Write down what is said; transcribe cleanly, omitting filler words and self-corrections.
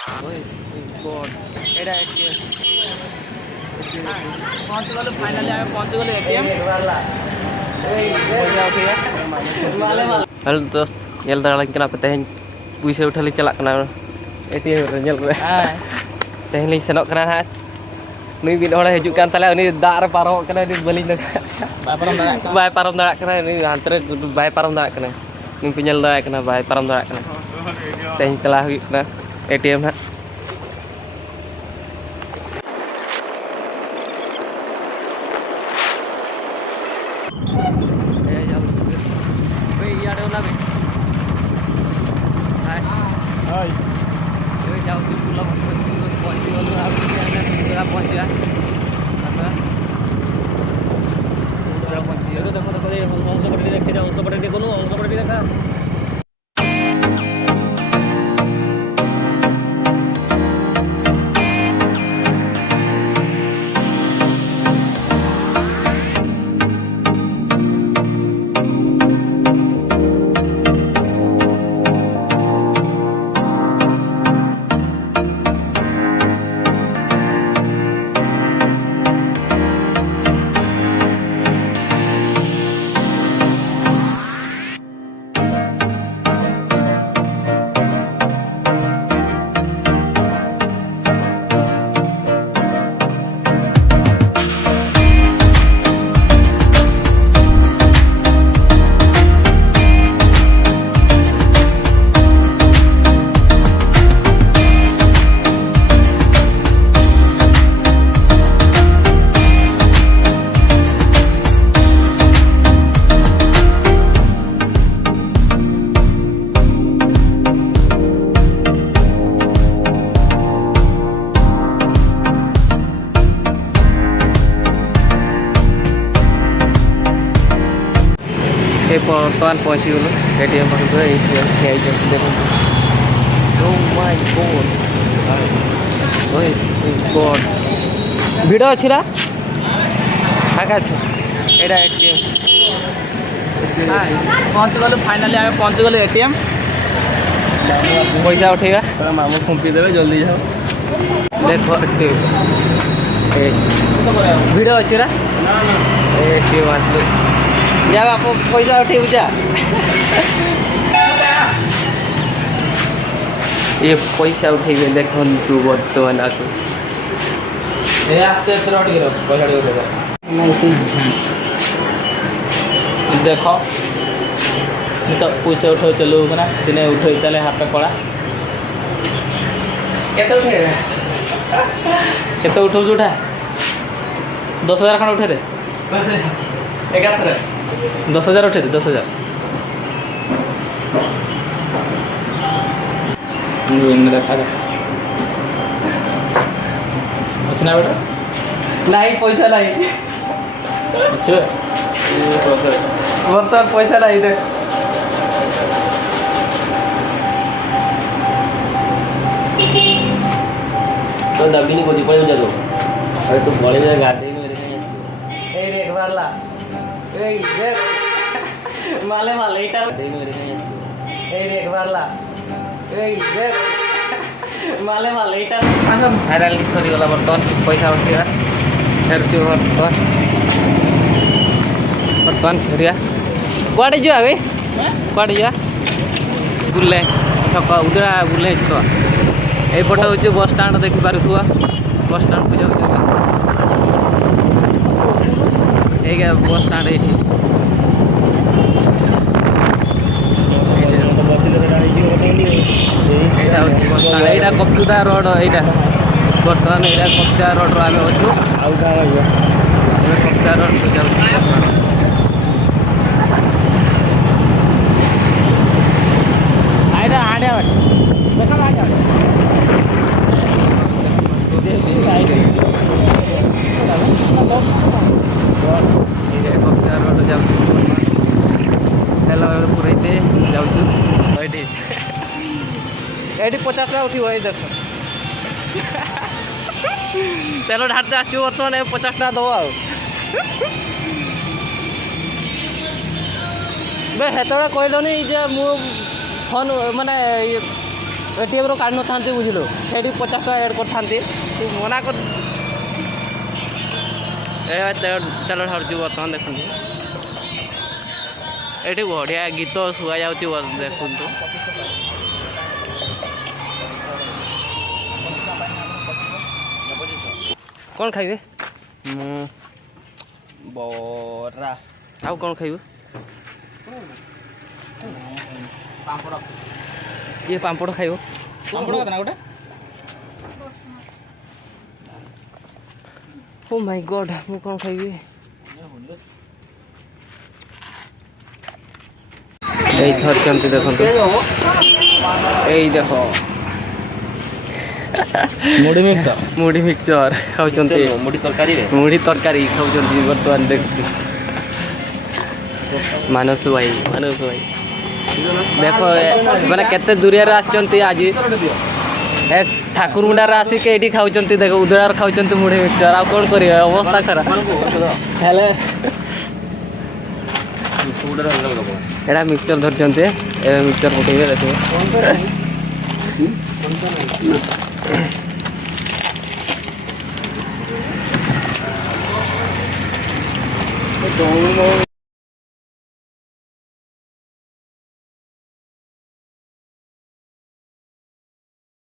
Halo दोस्त nyel tara lagi kenapa teh puisi udah li celak kena ATM nyel gue teh li senok kena hat ni bin orang hijaukan tala ni dar paro kena ni beli nak bay param darak kena ni antre bay param darak kena ni penyel darak kena bay param darak kena teh telah kena ATM hat Tuan posisi dulu jadi yang baru gue itu kayak jam oh my god god ভিড় আছে না ফাঁকা আছে এটা ATM पहुंच गलो finally आगे पहुंच गलो एटीएम पैसा उठेगा मामू खुंपी देवे जल्दी जाओ देखो ভিড় আছে না एटीएम আসলো जा आप पैसा उठे जा ये पैसा उठे देखो तू बर्तमान आगे देख तो पैसा उठो चलो ना दिने उठे ताले हाथ कला केते उठो उठा 10,000 खंड उठे 10,000 उठे 10,000 देखा ना बेटा नहीं पैसा नहीं अच्छा बर्तमान पैसा नहीं देख तो दबी नहीं कोची पड़े जाओ अरे तू बड़े में गाते मेरे कहीं ए देख मारला ए देख माले माले इटा मेरे कहीं ए देख मारला ए देख माले माले इटा आसम भाइराल स्टोरी वाला बर्तमान पैसा उठेगा फिर जो बर्तमान फेरिया कुआडे जो अबे कुआडे जा बुले छक उदरा बुले छक ए पटे हो बस स्टैंड देखि पारुथुआ बस स्टैंड को जाऊ ए बस स्टैंड ए এইটা কপ্তুদা রোড এইটা বর্তমান এইটা কপ্তুদা রোড রে আমি অছু আউ কা রইবা কপ্তুদা রোড কো যাও আইডা আডা দেখা আডা দে দিন আইডা এইটা কপ্তুদা রোড যাও हेलो पुरैते जाउछु एडी एडी 50 टा उठी होय देखो तेलो ढारते आछु बर्तमान 50 टा दो आ बे हेतरा कहलोनी जे मु फोन माने एटीएम काढ़ न था बुझल से 50 टका एड कर तू मना कर तेल ढार बर्तमान देखु ये बढ़िया गीत शुआ जा देखु कौन खाइबे बरा आउ कौन खाइबे ये पांपड़ खाइबो पांपड़ कतना गोटे ओ माय गॉड मु कौन खाइबे এই ধরছন্তি দেখন্তু এই দেখো मुढ़ी मिक्सचर खाउछन्ती मुढ़ी तरकारी खाउछन्ती बर्तमान देखु मानस भाई देखो माने केते दूरिया आछन्ती आज एक ठाकुर मुंडार आसिक एठी खाउछन्ती देखो उदरार खाउछन्ती मुढ़ी मिक्सचर आ कोन करियो अवस्था खराब हेले एडा मिक्सचर धरछन्ती ए मिक्सचर पकेबे देखो